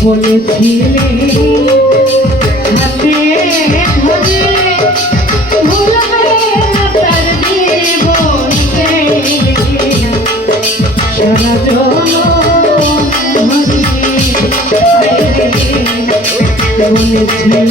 বলেছিলে হাতে ধরে ভুলবে না তার জীবনকে সারা জনম বলেছিলে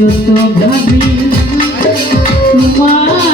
যত ভাবি তোমার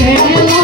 Yeah.